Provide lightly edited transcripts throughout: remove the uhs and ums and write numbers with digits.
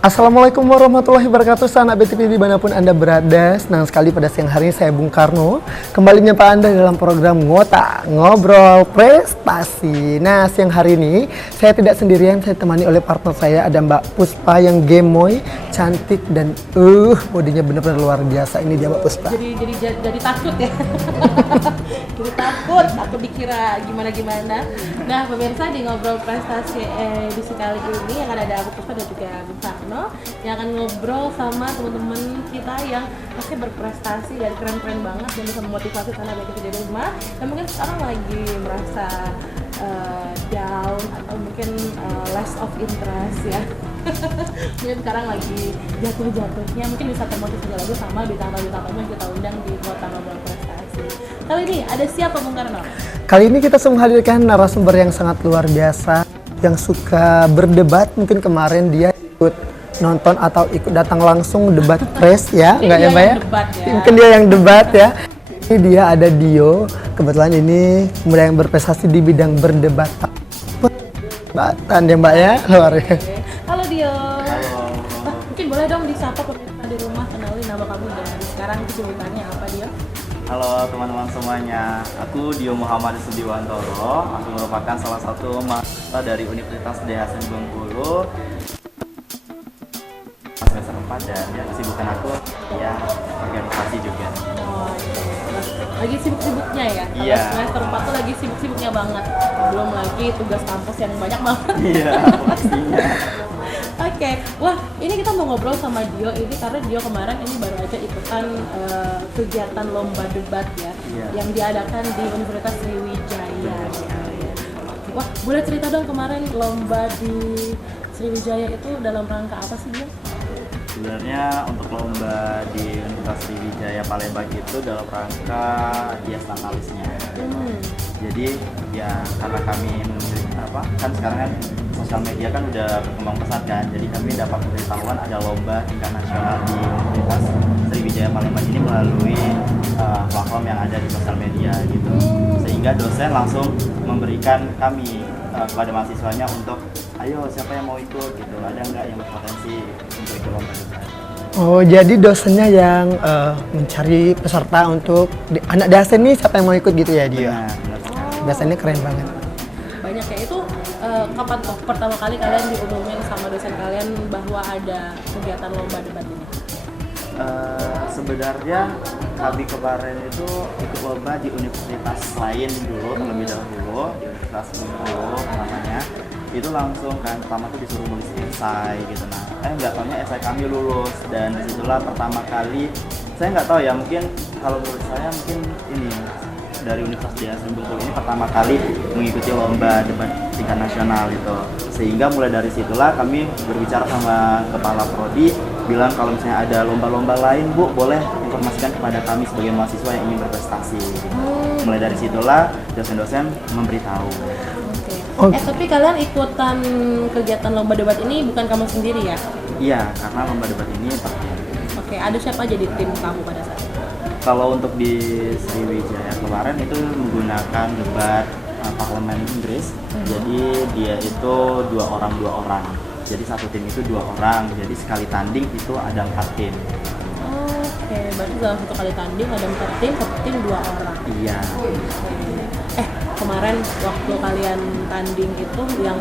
Assalamualaikum warahmatullahi wabarakatuh, sahabat BTV dimanapun Anda berada. Senang sekali pada siang hari ini saya Bung Karno kembali menyapa Anda dalam program Ngota, Ngobrol Prestasi. Nah, siang hari ini saya tidak sendirian, saya ditemani oleh partner saya, ada Mbak Puspa yang gemoy, cantik dan bodinya benar-benar luar biasa. Ini dia Mbak Puspa. Jadi takut ya. Jadi takut dikira gimana. Nah, pemirsa, di Ngobrol Prestasi edisi kali ini yang ada aku Puspa dan juga Bung Karno yang akan ngobrol sama teman-teman kita yang pasti berprestasi dan keren-keren banget dan bisa memotivasi karena baik itu di rumah dan mungkin sekarang lagi merasa down atau mungkin less of interest ya. Mungkin sekarang lagi jatuh-jatuhnya, mungkin bisa termotivasi lagi sama bintang-bintang tamu yang kita undang di Kota Ngobrol Prestasi. Kali ini ada siapa Bung Karno? Kali ini kita menghadirkan narasumber yang sangat luar biasa yang suka berdebat. Mungkin kemarin dia ikut nonton atau ikut datang langsung debat press ya, enggak ya Mbak ya? Mungkin dia yang debat ya. Ini dia ada Dio, kebetulan ini pemuda yang berprestasi di bidang berdebat. Batan ya Mbak ya, luar ya. Halo Dio. Halo. Mungkin boleh dong disapa pemirsa di rumah, kenalin nama kamu dan sekarang kesibukannya apa Dio? Halo teman-teman semuanya, aku Dio Muhammad Sudiwantoro. Aku merupakan salah satu mahasiswa dari Universitas Hasanuddin Bengkulu. Semester 4 dan ya kesibukan aku ya organisasi juga. Oh iya. Lagi sibuk-sibuknya ya? Iya. Kalau semester 4 tuh lagi sibuk-sibuknya banget. Belum lagi tugas kampus yang banyak banget. Iya, pastinya. Oke, wah ini kita mau ngobrol sama Dio ini karena Dio kemarin ini baru aja ikutan kegiatan lomba debat ya, yang diadakan di Universitas Sriwijaya. Wah, boleh cerita dong kemarin lomba di Sriwijaya itu dalam rangka apa sih Dio? Sebenarnya untuk lomba di Universitas Sriwijaya Palembang itu dalam rangka Dias Natalisnya. Jadi ya karena kami kan sekarang kan sosial media kan udah berkembang pesat kan, jadi kami dapat pemberitahuan ada lomba tingkat nasional di Universitas Sriwijaya Palembang ini melalui platform yang ada di sosial media gitu, sehingga dosen langsung memberikan kami kepada mahasiswanya untuk ayo siapa yang mau ikut gitu, ada nggak yang berpotensi untuk ikut lomba debat. Oh, jadi dosennya yang mencari peserta untuk anak dosen nih siapa yang mau ikut gitu ya dia? Biasanya keren banget. Banyak ya itu. Kapan tuh pertama kali kalian diumumin sama dosen kalian bahwa ada kegiatan lomba debat ini? Sebenarnya kami kemarin itu ikut lomba di universitas lain dulu, terlebih dahulu di Universitas Bengkulu namanya. Itu langsung kan pertama tuh disuruh nulis esai gitu, nah nggak taunya esai kami lulus dan disitulah pertama kali saya nggak tahu ya, mungkin kalau menurut saya mungkin ini dari Universitas Hasanuddin Bengkulu ini pertama kali mengikuti lomba debat tingkat nasional itu, sehingga mulai dari situlah kami berbicara sama kepala prodi bilang kalau misalnya ada lomba-lomba lain Bu boleh informasikan kepada kami sebagai mahasiswa yang ingin berprestasi gitu. Mulai dari situlah dosen-dosen memberitahu. Tapi kalian ikutan kegiatan lomba debat ini bukan kamu sendiri ya? Iya, karena lomba debat ini Oke, ada siapa aja di tim kamu pada saat itu? Kalau untuk di Sriwijaya kemarin itu menggunakan debat parlemen Inggris. Jadi dia itu dua orang. Jadi satu tim itu 2 orang. Jadi sekali tanding itu ada 4 tim. Oke, berarti dalam satu kali tanding ada 4 tim, satu tim 2 orang. Iya. Kemarin waktu kalian tanding itu yang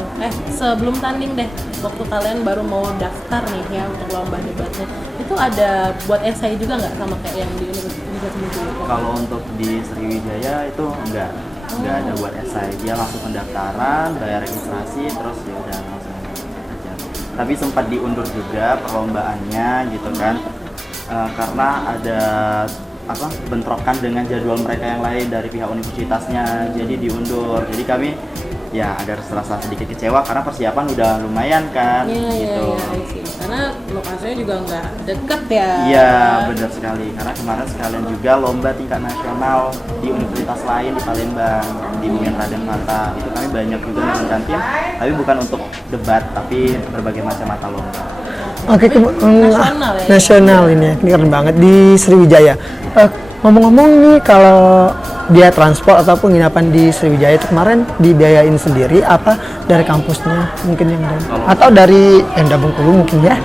sebelum tanding deh, waktu kalian baru mau daftar nih ya untuk lomba debatnya, itu ada buat esai juga nggak sama kayak yang di Universitas Bengkulu? Kalau untuk di Sriwijaya itu enggak ada buat esai, dia langsung pendaftaran, bayar registrasi, terus ya udah langsung aja. Tapi sempat diundur juga perlombaannya gitu kan, karena ada bentrokan dengan jadwal mereka yang lain dari pihak universitasnya, jadi diundur. Jadi kami ya agak rasa sedikit kecewa karena persiapan udah lumayan kan gitu. Iya, karena lokasinya juga nggak deket ya. Iya, benar sekali, karena kemarin sekalian juga lomba tingkat nasional di universitas lain di Palembang, di Bukit Raden Mata. Itu kami banyak juga menggunakan tim, tapi bukan untuk debat, tapi berbagai macam mata lomba. Oke, nasional ya? Nasional ini keren banget di Sriwijaya. Ngomong-ngomong nih, kalau dia transport atau penginapan di Sriwijaya itu kemarin dibiayain sendiri apa dari kampusnya mungkin yang ada? Atau dari Enda Bengkulu mungkin ya?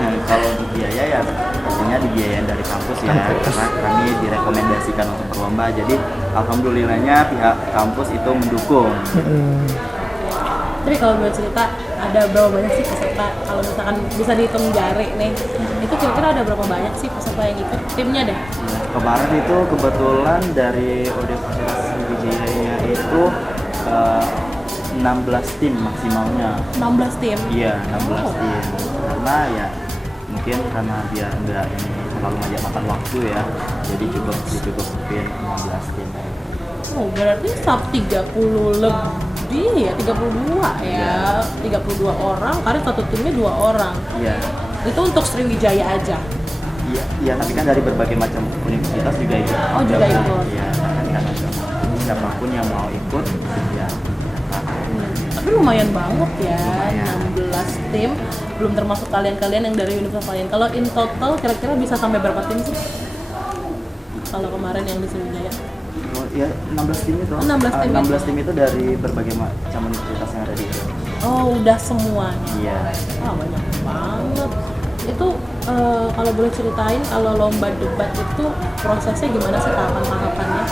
ya, karena kami direkomendasikan untuk berlomba. Jadi alhamdulillahnya pihak kampus itu mendukung. Tapi kalau boleh cerita, ada berapa banyak sih peserta? Kalau misalkan bisa dihitung jari nih, itu kira-kira ada berapa banyak sih peserta yang ikut? Timnya deh. Kemarin itu kebetulan dari Universitas Sriwijaya itu 16 tim maksimalnya. 16 tim? Iya, 16 tim. Karena ya mungkin karena biar enggak ini terlalu banyak makan waktu ya, jadi dicukupin 16 tim. Oh, berarti 30 lebih ya, 32 ya. 32 orang, karena satu timnya 2 orang. Iya. Itu untuk Sriwijaya aja? Iya, tapi kan dari berbagai macam universitas juga ikut. Oh, juga ikut. Iya, kan siapapun yang mau ikut, ya. Tapi lumayan banget ya, Lumayan. 16 tim, belum termasuk kalian-kalian yang dari universitas lain. Kalau in total kira-kira bisa sampai berapa tim sih? Kalau kemarin yang di Sriwijaya? Oh, ya 16 tim itu. 16 tim tim itu dari berbagai macam universitas yang ada di Indo. Oh, udah semuanya. Iya. Wah, banyak banget. Itu kalau boleh ceritain, kalau lomba debat itu prosesnya gimana sih, tahapan-tahapannya?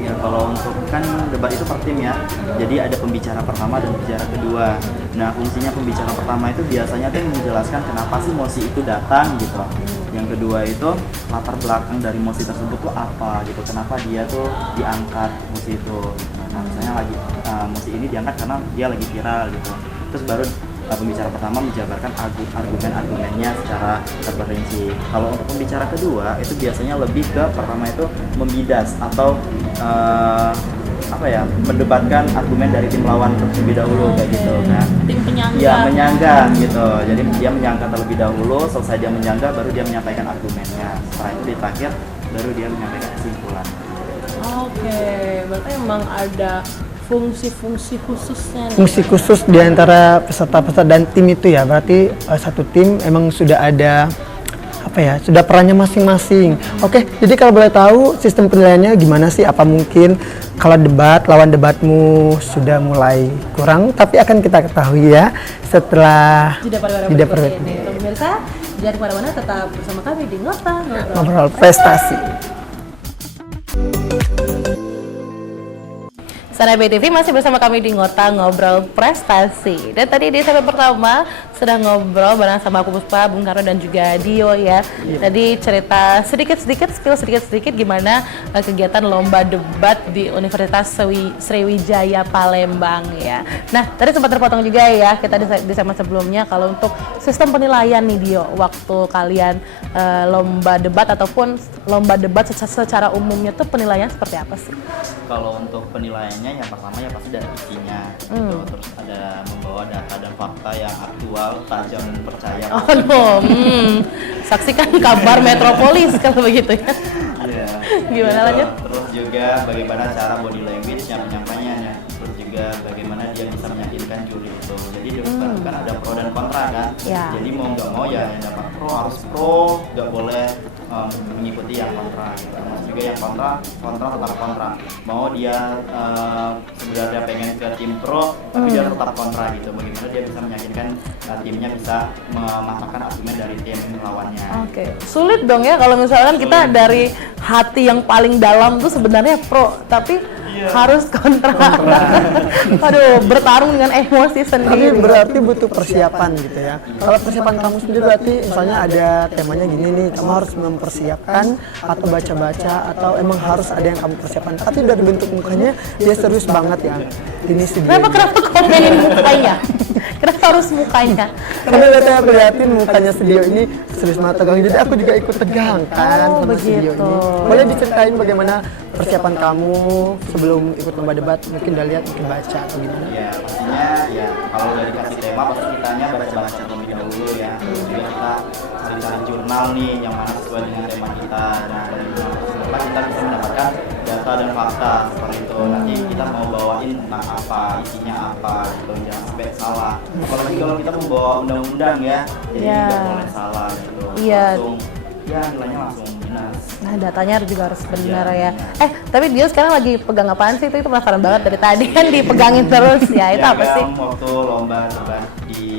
Ya kalau untuk kan debat itu per tim ya. Jadi ada pembicara pertama dan pembicara kedua. Nah, fungsinya pembicara pertama itu biasanya tuh menjelaskan kenapa sih mosi itu datang gitu. Yang kedua itu latar belakang dari mosi tersebut tuh apa gitu. Kenapa dia tuh diangkat mosi itu. Nah, misalnya lagi mosi ini diangkat karena dia lagi viral gitu. Terus baru pembicara pertama menjabarkan argumen-argumennya secara terperinci. Kalau untuk pembicara kedua itu biasanya lebih ke pertama itu membidas atau mendebatkan argumen dari tim lawan terlebih dahulu kayak gitu kan. Tim penyangga. Iya, menyangga gitu. Jadi dia menyangga terlebih dahulu, selesai dia menyangga baru dia menyampaikan argumennya. Setelah itu di terakhir baru dia menyampaikan kesimpulan. Oke, berarti emang ada fungsi-fungsi khususnya nih. Fungsi khusus di antara peserta-peserta dan tim itu ya, berarti satu tim emang sudah ada sudah perannya masing-masing. Oke, jadi kalau boleh tahu sistem penilaiannya gimana sih? Apa mungkin kalau debat, lawan debatmu sudah mulai kurang, tapi akan kita ketahui ya setelah jeda pariwara ini. Pemirsa, jangan kemana-mana, tetap bersama kami di Ngobrol Prestasi. Sahabat BTV masih bersama kami di Ngobrol Prestasi. Dan tadi di segmen pertama sudah ngobrol bareng sama aku Puspa, Bung Karno dan juga Dio ya. Tadi cerita spill sedikit gimana kegiatan lomba debat di Universitas Sriwijaya Palembang ya. Nah, tadi sempat terpotong juga ya kita di segmen sebelumnya kalau untuk sistem penilaian nih Dio, waktu kalian lomba debat ataupun lomba debat secara umumnya tuh penilaian seperti apa sih? Kalau untuk penilaiannya yang pertama ya pasti dari isinya gitu. Terus ada membawa data dan fakta yang aktual, tajam dan percaya. Saksikan kabar Metropolis kalau begitu ya. Iya. Gimana Gitu. lanjut? Terus juga bagaimana cara body language yang menyampaikannya. Terus juga bagaimana dia bisa meyakinkan juri itu. Jadi kan ada pro dan kontra kan. Ya. Jadi mau nggak mau ya yang dapat pro harus pro, nggak boleh mengikuti yang kontra gitu. Terus juga yang kontra tetap kontra. Mau dia sebenarnya pengen ke tim pro tapi dia tetap kontra gitu. Bagaimana dia bisa meyakinkan timnya bisa mematahkan argumen dari tim lawannya. Oke, sulit dong ya kalau misalkan kita dari hati yang paling dalam tuh sebenarnya pro, tapi harus kontra. Aduh, bertarung dengan emosi Tapi sendiri. berarti butuh persiapan gitu ya. Kalau persiapan kamu sendiri berarti misalnya ada temanya gini nih, kamu harus mempersiapkan atau baca-baca atau emang harus ada yang kamu persiapkan. Tapi dari bentuk mukanya dia serius banget ya. Ini sih dia. Kenapa komenin mukanya? Kenapa harus mukanya? Karena lihatnya prihatin mukanya Sedio ini serius banget tegang. Jadi aku juga ikut tegang kan sama Sedio begitu. ini. Boleh diceritain bagaimana persiapan kamu sebelum ikut lomba debat? Mungkin udah lihat, mungkin baca atau gimana? Ya pastinya ya kalau dari kasih tema pasti kitanya baca-baca terlebih dahulu ya. Terus juga kita cari-cari jurnal nih yang mana sesuai dengan tema kita. Nah dari jurnal tersebut kita bisa mendapatkan data dan fakta seperti itu. Nanti kita mau bawain tentang apa, isinya apa gitu, jangan sampai salah. Apalagi kalau kita membawa undang-undang ya, jadi nggak boleh salah gitu. Iya. Langsung ya nilainya langsung minus. Nah, datanya juga harus benar Iya, ya. Tapi Dio sekarang lagi pegang apaan sih? Itu penasaran banget dari tadi kan dipegangin terus ya. Itu apa sih? Waktu lomba debat di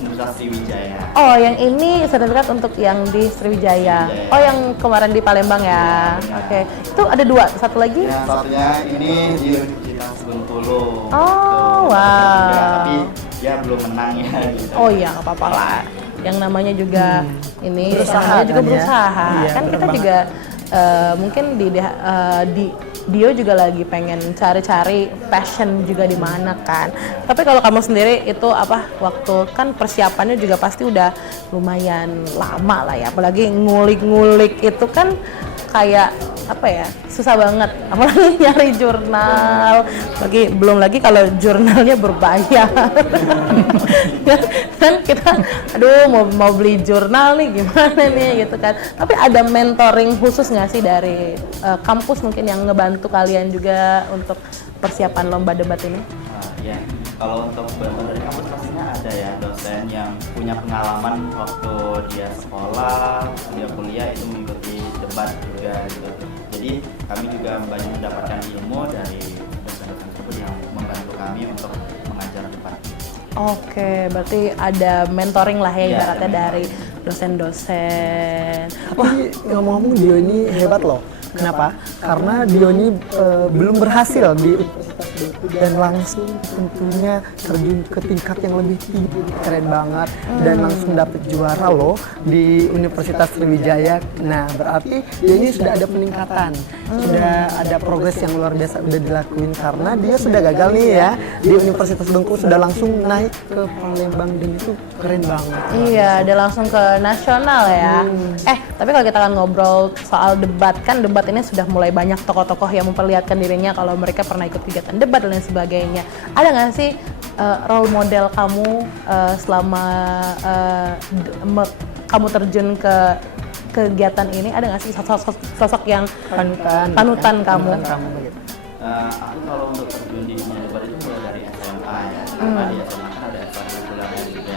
Universitas Sriwijaya. Oh, yang ini sertifikat untuk yang di Sriwijaya. Sriwijaya. Oh, yang kemarin di Palembang ya. Iya. Oke. Itu ada 2, satu lagi? Yang satunya ini di Universitas Bengkulu. Oh, Gitu. wow. Juga, tapi ya belum menang ya gitu. Oh iya, nggak apa-apa lah. Yang namanya juga ini Berusaha namanya juga kan ya? berusaha. Iya, Kan bener kita banget. juga mungkin di Dio juga lagi pengen cari-cari passion juga di mana kan. Tapi kalau kamu sendiri itu apa waktu kan persiapannya juga pasti udah lumayan lama lah ya. Apalagi ngulik-ngulik itu kan kayak apa ya, susah banget, apalagi nyari jurnal, belum lagi kalau jurnalnya berbayar. Kan kita aduh mau beli jurnal nih gimana nih gitu kan. Tapi ada mentoring khusus nggak sih dari kampus mungkin yang ngebantu kalian juga untuk persiapan lomba debat ini? Ya, kalau untuk bantuan dari kampus pastinya ada ya dosen yang punya pengalaman waktu dia sekolah, dia kuliah itu mengikuti debat juga gitu. Jadi kami juga banyak mendapatkan ilmu dari dosen-dosen tersebut yang membantu kami untuk mengajar debat. Oke, berarti ada mentoring lah ya Iya, ibaratnya ada dari dosen-dosen. Tapi ngomong-ngomong Dio ini hebat loh. Kenapa? Karena Dio ini belum berhasil di dan langsung tentunya terjun ke tingkat yang lebih tinggi, keren banget dan langsung dapet juara loh di Universitas Sriwijaya. Nah berarti dia ini sudah ada peningkatan, sudah ada progres yang luar biasa udah dilakuin karena dia sudah gagal nih ya di Universitas Bengkulu, sudah langsung naik ke Palembang dan itu keren banget. Iya, dia langsung ke nasional ya. Tapi kalau kita akan ngobrol soal debat, kan debat ini sudah mulai banyak tokoh-tokoh yang memperlihatkan dirinya kalau mereka pernah ikut kegiatan debat dan lain sebagainya. Ada nggak sih role model kamu selama kamu terjun ke kegiatan ini? Ada nggak sih sosok yang panutan kamu? Gitu. Aku kalau untuk terjun di dunia debat itu mulai dari SMA ya, karena di SMA kan ada ekstrakurikulernya juga.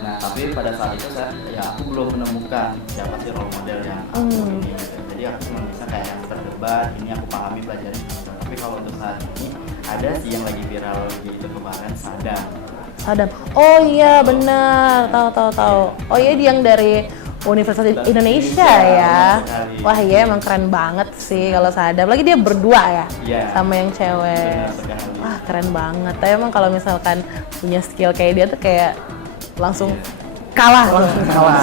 Nah tapi pada saat itu aku belum menemukan siapa sih role model yang aku ini gitu. Jadi aku cuma bisa kayak yang berdebat, ini aku pahami pelajarin. Tapi kalau untuk saat ini ada sih yang lagi viral gitu kemarin, Sadam. Oh iya benar, tahu. Oh iya, dia yang dari Universitas Indonesia ya. sekali. Wah iya, emang keren banget sih kalau Sadam. Lagi dia berdua ya, Iya. sama yang cewek. Benar sekali. Wah keren banget. Tapi emang kalau misalkan punya skill kayak dia tuh kayak langsung kalah.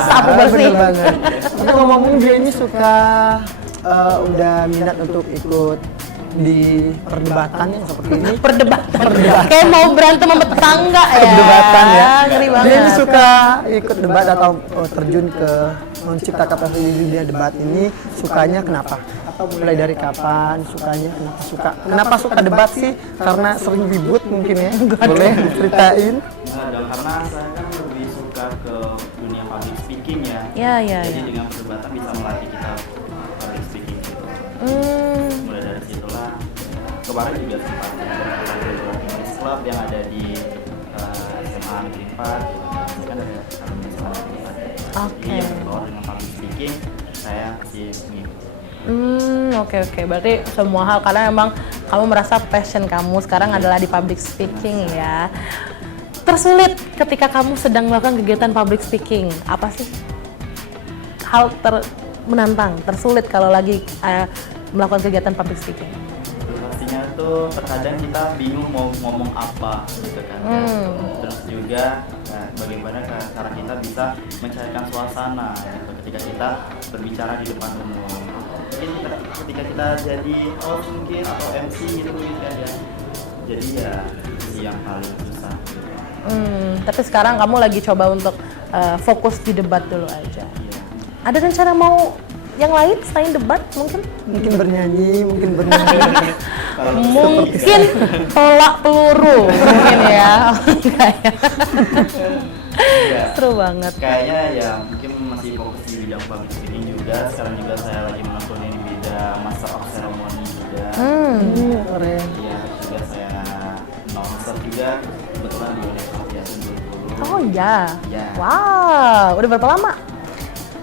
Sapu bersih. Bener banget. Tapi ngomong-ngomong dia ini suka udah minat untuk ikut di perdebatan yang seperti ini. Perdebatan. Kayak mau berantem sama tetangga ya. Perdebatan ya. Ngeri banget. Dia ini suka ikut debat atau terjun ke menciptakan passion di dunia debat ini, sukanya kenapa? Atau mulai dari kapan sukanya? Kenapa suka debat sih? Karena sering ribut mungkin ya. Boleh ceritain? Karena saya kan lebih suka ke dunia public speaking ya. Iya. Jadi dengan perdebatan bisa melatih kita public speaking gitu. Mulai dari situlah kemarin juga sempat bergabung di English Club yang ada di SMA Negeri 4 gitu. Ini kan ada alumni SMA Negeri 4. Jadi yang berbaur dengan public speaking saya sih mengikuti. Oke. Berarti semua hal, karena memang kamu merasa passion kamu sekarang adalah di public speaking ya. Tersulit ketika kamu sedang melakukan kegiatan public speaking, apa sih hal menantang, tersulit kalau lagi melakukan kegiatan public speaking? Pastinya tuh terkadang kita bingung mau ngomong apa gitu kan. Terus juga bagaimana cara kita bisa mencairkan suasana gitu, ketika kita berbicara di depan umum. Mungkin ketika kita jadi host mungkin atau MC gitu kan ya. Jadi ya itu yang paling susah gitu. Tapi sekarang kamu lagi coba untuk fokus di debat dulu aja. Iya. Ada rencana mau yang lain selain debat mungkin? Mungkin bernyanyi, mungkin bernyanyi. Mungkin tolak peluru mungkin ya. Ya, Seru banget. kayaknya ya mungkin masih fokus di bidang public speaking juga. Sekarang juga saya lagi menekuni di bidang master of ceremony juga. Keren. Iya, juga saya announcer juga kebetulan di Universitas Bengkulu. Oh iya. Iya. Wow, udah berapa lama?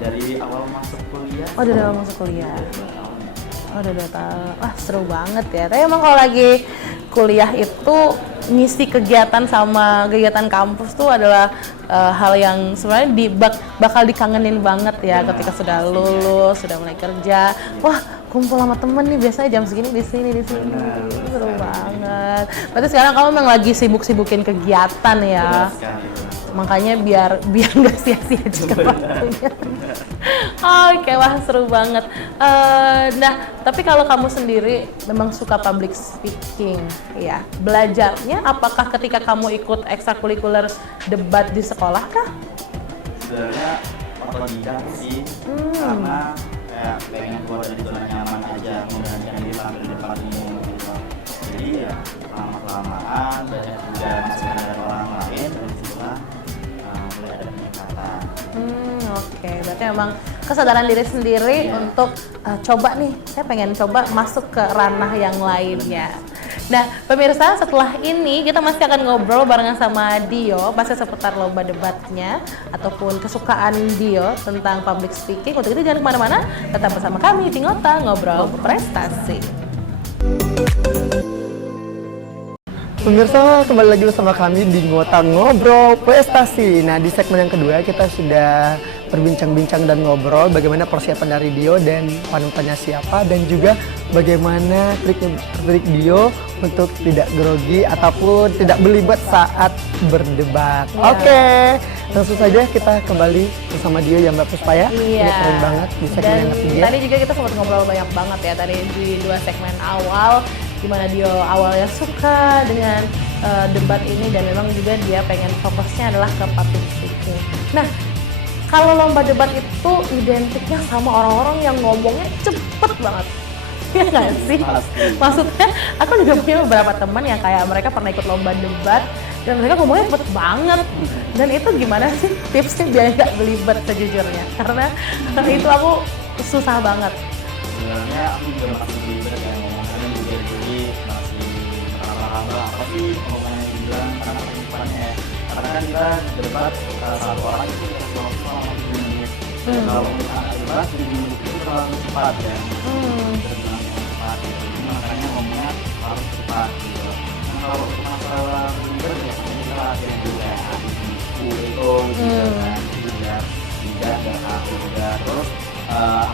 Dari awal masuk kuliah. Oh, dari awal masuk kuliah. 2 tahun ya. Oh, udah tahu. Wah, seru banget ya. Tapi emang kalau lagi kuliah itu ngisi kegiatan sama kegiatan kampus tuh adalah hal yang sebenarnya bakal dikangenin banget ya ketika sudah lulus, sudah mulai kerja. Wah, kumpul sama temen nih biasanya jam segini di sini. Seru banget. Berarti sekarang kamu memang lagi sibuk-sibukin kegiatan ya. Benar sekali. Makanya biar nggak sia-sia juga waktunya. Oke, wah seru banget. Nah, tapi kalau kamu sendiri memang suka public speaking, ya belajarnya apakah ketika kamu ikut ekstrakurikuler debat di sekolah kah? Sebenarnya otodidak sih, karena kayak pengen keluar dari zona nyaman aja, memberanikan diri tampil di depan umum gitu. Jadi ya lama-kelamaan banyak juga masukan dari orang lain, dan disitulah mulai ada peningkatan. Oke, berarti memang kesadaran diri sendiri untuk coba nih, saya pengen coba masuk ke ranah yang lainnya. Nah, pemirsa, setelah ini kita masih akan ngobrol barengan sama Dio, pasti seputar lomba debatnya ataupun kesukaan Dio tentang public speaking. Untuk itu jangan kemana-mana, tetap bersama kami di Ngota Ngobrol Prestasi. Pemirsa, kembali lagi bersama kami di Ngota Ngobrol Prestasi. Nah, di segmen yang kedua kita sudah berbincang-bincang dan ngobrol bagaimana persiapan dari Dio dan panutannya siapa, dan juga bagaimana trik Dio untuk tidak grogi ataupun tidak belibet saat berdebat. Ya. Oke, langsung saja kita kembali bersama Dio ya Mbak Puspa ya. Ini keren banget di segmen Dan yang ketiga. tadi juga kita sempat ngobrol banyak banget ya tadi di 2 segmen awal, dimana Dio awalnya suka dengan debat ini dan memang juga dia pengen fokusnya adalah ke public speaking. Nah, kalau lomba debat itu identiknya sama orang-orang yang ngomongnya cepet banget. Iya nggak sih? Maksudnya, aku juga punya beberapa teman yang kayak mereka pernah ikut lomba debat dan mereka ngomongnya cepet banget. Dan itu gimana sih tipsnya biar nggak belibet sejujurnya? Karena itu aku susah banget. Sebenarnya aku juga masih belibet ya ngomong, kadang juga jadi masih meraba-raba apa sih omongan yang dibilang, karena penyimparannya ya. Karena kan kita debat satu orang itu dikasih waktu selama 7 menit. Kalau untuk anak debat 7 menit itu terlalu cepat ya. Terbilang cepat gitu. Jadi makanya ngomongnya harus cepat gitu. Nah, kalau untuk masalah belibet ya pasti kita latihan dulu kayak itu gitu kan. Juga tidak dan aku juga. Terus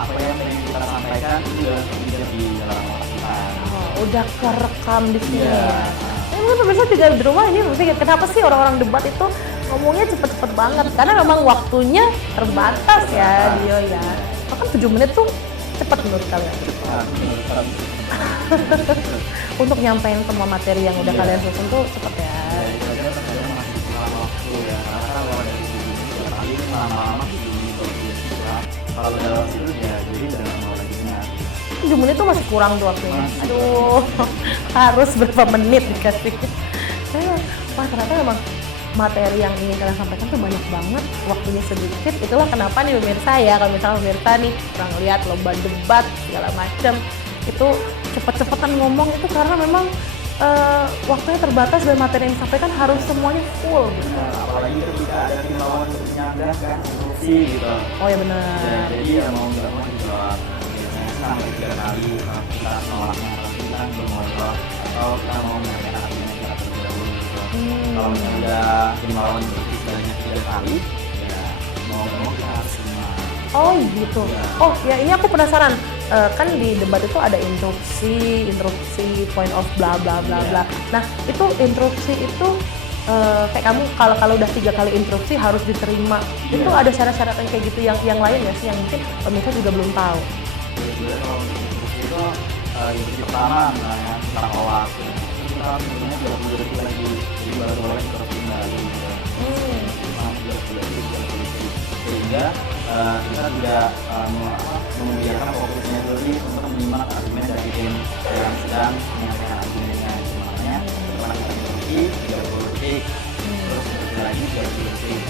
apa yang pengen kita sampaikan itu juga bisa di dalam otak kita. Udah kerekam di sini. Iya. Mungkin pemirsa juga di rumah ini berpikir kenapa sih orang-orang debat itu ngomongnya cepet-cepet banget? Karena memang waktunya terbatas ya, Dio ya. Bahkan 7 menit tuh cepet menurut kalian. Untuk nyampein semua materi yang udah kalian susun tuh cepet ya. Itu aja terkadang masih kurang waktu ya. Karena kan kalau dari sini paling lama-lama kalau dalam situ ya jadi udah nggak mau lagi ingat. 7 menit tuh masih kurang tuh waktunya. Aduh, harus berapa menit dikasih. Wah, ternyata memang materi yang ingin kalian sampaikan tuh banyak banget, waktunya sedikit. Itulah kenapa nih pemirsa ya, kalau misalnya pemirsa nih pernah lihat lomba debat segala macam, itu cepet-cepetan ngomong itu karena memang waktunya terbatas dan materi yang disampaikan harus semuanya full gitu. Apalagi ketika ada himbauan untuk menyanggah kan instruksi gitu. Oh ya benar. Ya, jadi ya mau nggak mau dijawab. Biasanya sampai 3 kali kita nolaknya atau kita belum ngobrol atau kita mau menyampaikan argumen kita terlebih dahulu gitu. Kalau misalnya udah himbauan instruksi sebanyak 3 kali, ya mau nggak mau kita harus terima. Oh gitu. Oh ya, ini aku penasaran. Kan di debat itu ada instruksi, point of bla bla bla bla. Nah itu instruksi itu kayak kamu kalau udah 3 kali instruksi harus diterima. Itu ada syarat-syarat yang kayak gitu yang lain ya sih yang mungkin pemirsa juga belum tahu. Sebenarnya kalau instruksi itu instruksi pertama misalnya tentang hoax. Kita sebenarnya 20 detik lagi, jadi baru boleh instruksi kembali gitu. Sama 30 detik. Sehingga kita tidak membiarkan fokusnya dulu untuk menyimak argumen dari tim yang sedang menyampaikan argumennya. Makanya setelah kita instruksi 30 detik, terus instruksi lagi 30 detik.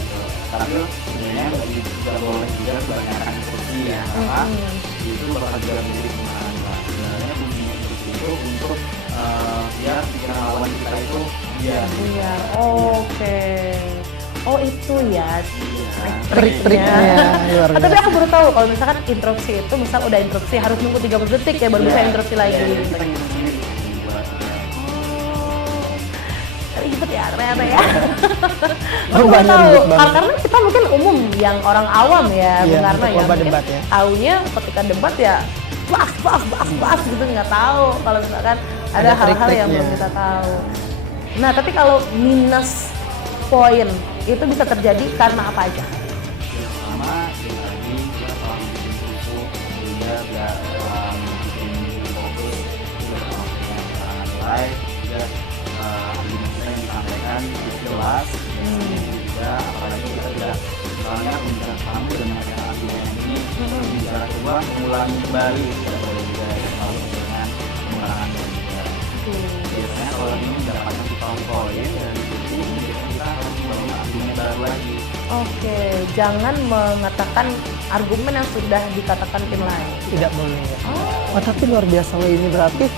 Tapi sebenarnya tidak boleh juga kebanyakan instruksi ya, karena itu bakal juga menjadi kemarahan. Sebenarnya fungsinya instruksi itu untuk biar pikiran lawan kita itu biar. Oke. Oh itu ya Trik-triknya luar Tapi biasa. aku baru tahu kalau misalkan interupsi itu misal udah interupsi harus nunggu 30 detik ya baru bisa interupsi lagi. Iya, kita ngitungnya buat Ribet ya ternyata ya. Oh, Aku baru banyak tahu ribet banget. karena kita mungkin umum yang orang awam ya, Iya, karena untuk ya lomba mungkin debat ya. taunya ketika debat ya bas gitu nggak tahu kalau misalkan ada Ada hal-hal yang trik-triknya. belum kita tahu. Nah tapi kalau minus poin itu bisa terjadi karena apa aja? sama yang tadi kita terlalu bikin susu sehingga nggak bikin fokus juga termasuknya keterangan nilai juga argumen kita yang disampaikan itu jelas juga apalagi kita tidak misalnya pembicaraan kamu dan mengajarkan argumen ini bicara kedua mengulangi kembali tidak boleh juga selalu dengan pengulangan dan juga biasanya kalau ini mendapatkan 10 poin dan kita harus membangun argumen baru lagi. Oke, jangan mengatakan argumen yang sudah dikatakan tim lain. Tidak boleh ya. Oh, tapi luar biasa loh ini berarti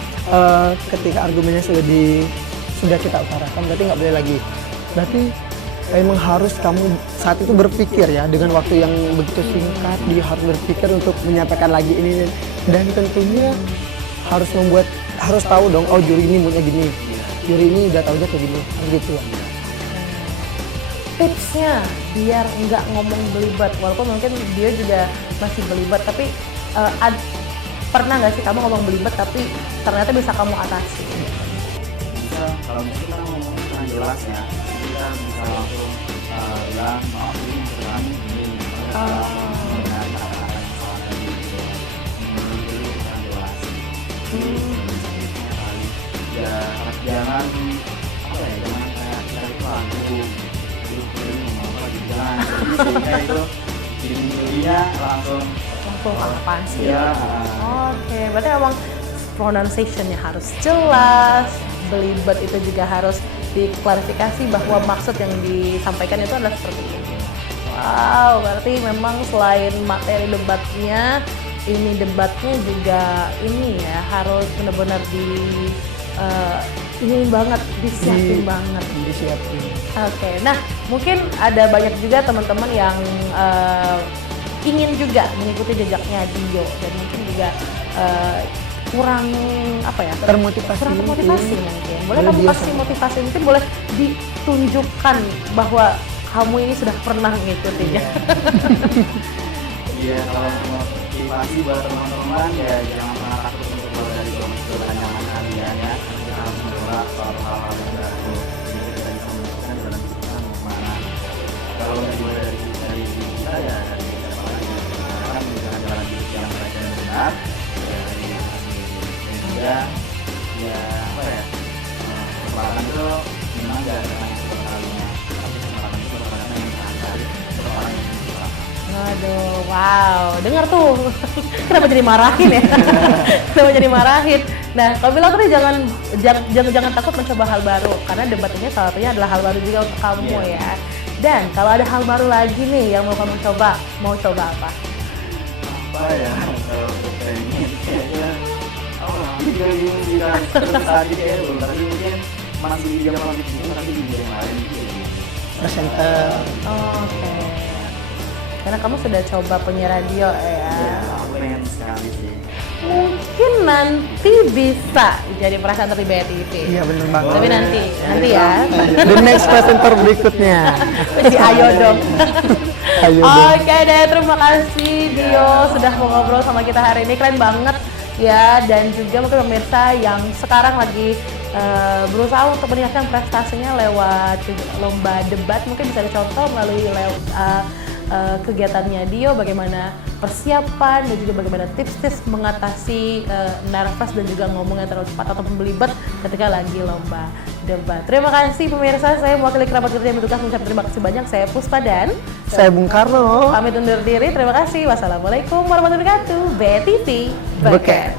ketika argumennya sudah kita utarakan berarti nggak boleh lagi. Berarti emang harus kamu saat itu berpikir ya dengan waktu yang begitu singkat dia harus berpikir untuk menyampaikan lagi ini dan tentunya harus tahu dong oh juri ini moodnya gini. Juri ini udah tahunya kayak gini. Gitu ya. Tipsnya biar nggak ngomong belibet, walaupun mungkin dia juga masih belibet, tapi pernah nggak sih kamu ngomong belibet tapi ternyata bisa kamu atasi? Bisa kalau misalnya kita ngomong dengan jelas ya kita bisa langsung bilang maaf ini maksud ini dengan kata-kata yang salah tadi gitu dulu dengan jelas ya jangan apa ya jangan kayak kita itu lagu ngomong apa gitu jangan sehingga itu jadinya langsung Apaan sih? ya Oke, berarti emang pronunciation-nya harus jelas, belibet itu juga harus diklarifikasi bahwa maksud yang disampaikan itu adalah seperti ini. Wow, berarti memang selain materi debatnya, ini debatnya juga ini ya harus benar-benar ini banget, disiapin banget. Disiapin. Oke, nah mungkin ada banyak juga teman-teman yang ingin juga mengikuti jejaknya Dio dan mungkin juga kurang apa ya? Termotivasi Kurang termotivasi mungkin. mungkin. Boleh Boleh kamu dia kasih sama. motivasi mungkin boleh ditunjukkan bahwa kamu ini sudah pernah mengikutinya. Iya, kalau motivasi buat teman-teman ya jangan pernah takut untuk keluar dari zona nyaman kalian ya. Kita harus mencoba soal hal-hal yang baru. Jadi kita bisa menemukan dalam hidup kita mau kemana. Kalau nggak dimulai dari diri kita ya dari siapa lagi. Kita kan menjalankan jalan hidup yang baik dan benar ya dari diri kita sendiri. Dan juga ya apa ya kesempatan itu memang nggak ada yang sekalinya. Tapi kesempatan itu kadang yang berkali-kali untuk orang yang berusaha. Aduh, wow, dengar tuh. Kenapa jadi marahin ya? Kenapa jadi marahin? Nah, kalau bilang tadi jangan takut mencoba hal baru karena debat ini salah satunya adalah hal baru juga untuk kamu ya. Dan kalau ada hal baru lagi nih yang mau kamu coba, mau coba apa? Apa ya kalau pengen kayaknya juga bingung sih kan terus tadi kayak belum tapi mungkin masih yang lebih bingung tapi di yang lain gitu. Presenter. Oke. Karena kamu sudah coba penyiar radio ya. Ya aku pengen sekali sih. Mungkin nanti bisa jadi presenter di BTV. Iya bener banget. Tapi nanti ya. The next presenter berikutnya. Si ayo dong. Ayo dong. Oke deh, terima kasih Dio sudah mau ngobrol sama kita hari ini, keren banget ya. Dan juga mungkin pemirsa yang sekarang lagi berusaha untuk meningkatkan prestasinya lewat lomba debat mungkin bisa dicontoh melalui kegiatannya Dio, bagaimana persiapan dan juga bagaimana tips-tips mengatasi nervous dan juga ngomong yang terlalu cepat atau belibet ketika lagi lomba debat. Terima kasih pemirsa, saya mewakili kerabat kerja yang bertugas mengucapkan terima kasih banyak. Saya Puspa dan Saya Bung Karno. pamit undur diri. Terima kasih. Wassalamualaikum warahmatullahi wabarakatuh. BTV Beket.